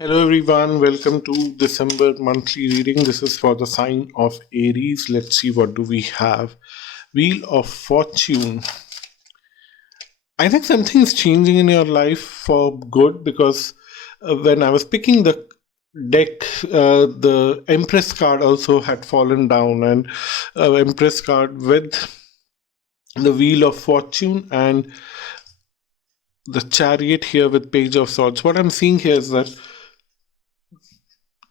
Hello everyone, welcome to December monthly reading. This is for the sign of Aries. Let's see what do we have. Wheel of Fortune. I think something is changing in your life for good because when I was picking the deck, the Empress card also had fallen down, and Empress card with the Wheel of Fortune and the Chariot here with Page of Swords. What I'm seeing here is that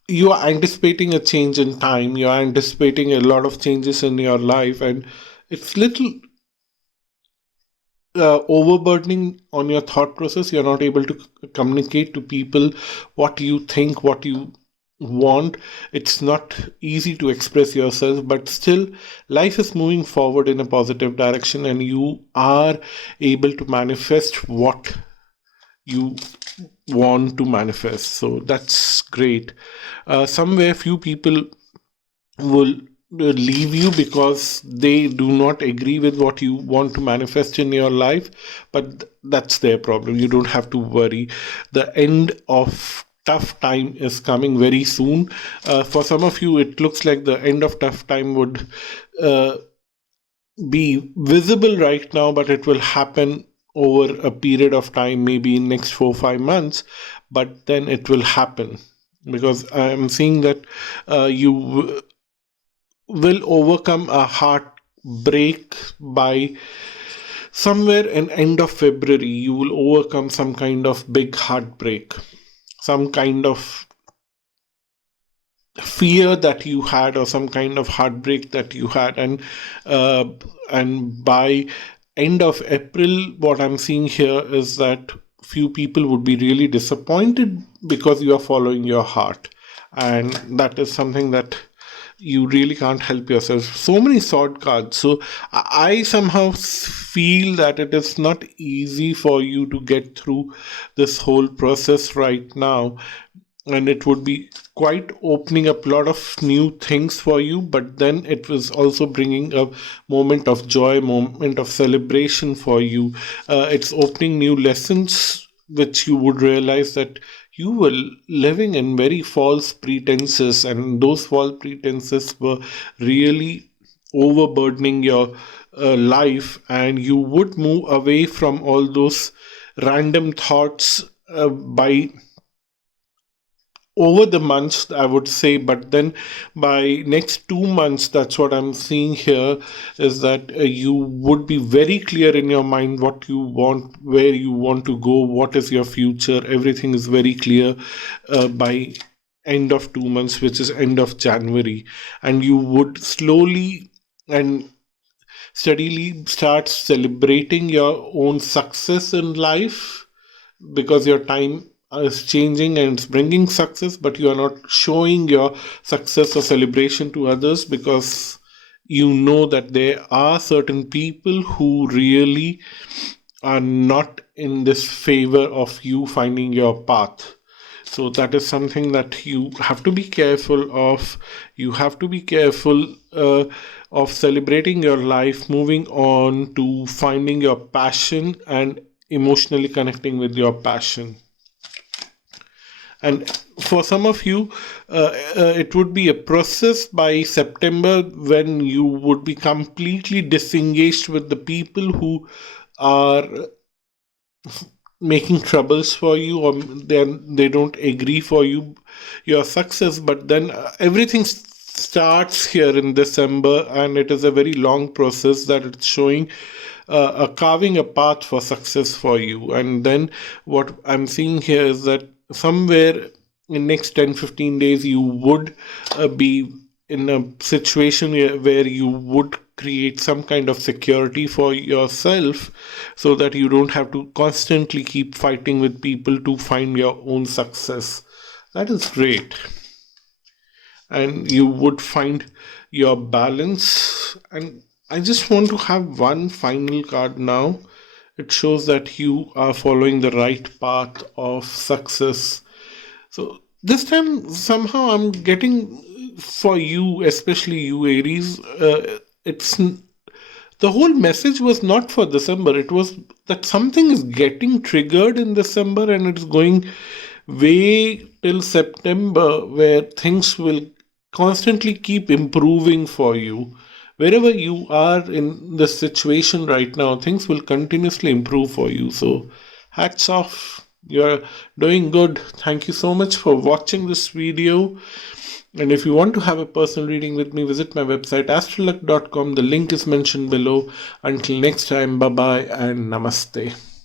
you are anticipating a change in time, you are anticipating a lot of changes in your life, and it's little overburdening on your thought process. You're not able to communicate to people what you think, what you want. It's not easy to express yourself, but still life is moving forward in a positive direction, and you are able to manifest what you want to manifest. So that's great. Somewhere few people will leave you because they do not agree with what you want to manifest in your life, but that's their problem. You don't have to worry. The end of tough time is coming very soon. For some of you it looks like the end of tough time would uh, be visible right now, but it will happen over a period of time, maybe in next 4 5 months, but then it will happen because I'm seeing that you will overcome a heartbreak by somewhere in end of February. You will overcome some kind of big heartbreak, some kind of fear that you had, or some kind of heartbreak that you had, uh, and by end of April, what I'm seeing here is that few people would be really disappointed because you are following your heart, and that is something that you really can't help yourself. So many sword cards. So I somehow feel that it is not easy for you to get through this whole process right now, and it would be quite opening up a lot of new things for you, but then it was also bringing a moment of joy, moment of celebration for you. It's opening new lessons which you would realize that you were living in very false pretenses, and those false pretenses were really overburdening your life, and you would move away from all those random thoughts by over the months, I would say. But then by next 2 months, that's what I'm seeing here, is that you would be very clear in your mind what you want, where you want to go, what is your future. Everything is very clear by end of 2 months, which is end of January, and you would slowly and steadily start celebrating your own success in life, because your time is changing and it's bringing success, but you are not showing your success or celebration to others because you know that there are certain people who really are not in this favor of you finding your path. So that is something that you have to be careful of. You have to be careful of celebrating your life, moving on to finding your passion and emotionally connecting with your passion. And for some of you, it would be a process by September when you would be completely disengaged with the people who are making troubles for you, or they don't agree for your success. But then everything starts here in December, and it is a very long process that it's showing a carving a path for success for you. And then what I'm seeing here is that somewhere in next 10 15 days you would be in a situation where you would create some kind of security for yourself, so that you don't have to constantly keep fighting with people to find your own success. That is great. And you would find your balance. And I just want to have one final card now. It shows that you are following the right path of success. So this time somehow I'm getting, for you, especially you Aries, it's the whole message was not for December. It was that something is getting triggered in December, and it's going way till September, where things will constantly keep improving for you. Wherever you are in the situation right now, things will continuously improve for you. So, hats off. You're doing good. Thank you so much for watching this video. And if you want to have a personal reading with me, visit my website astroluck.com. The link is mentioned below. Until next time, bye bye and namaste.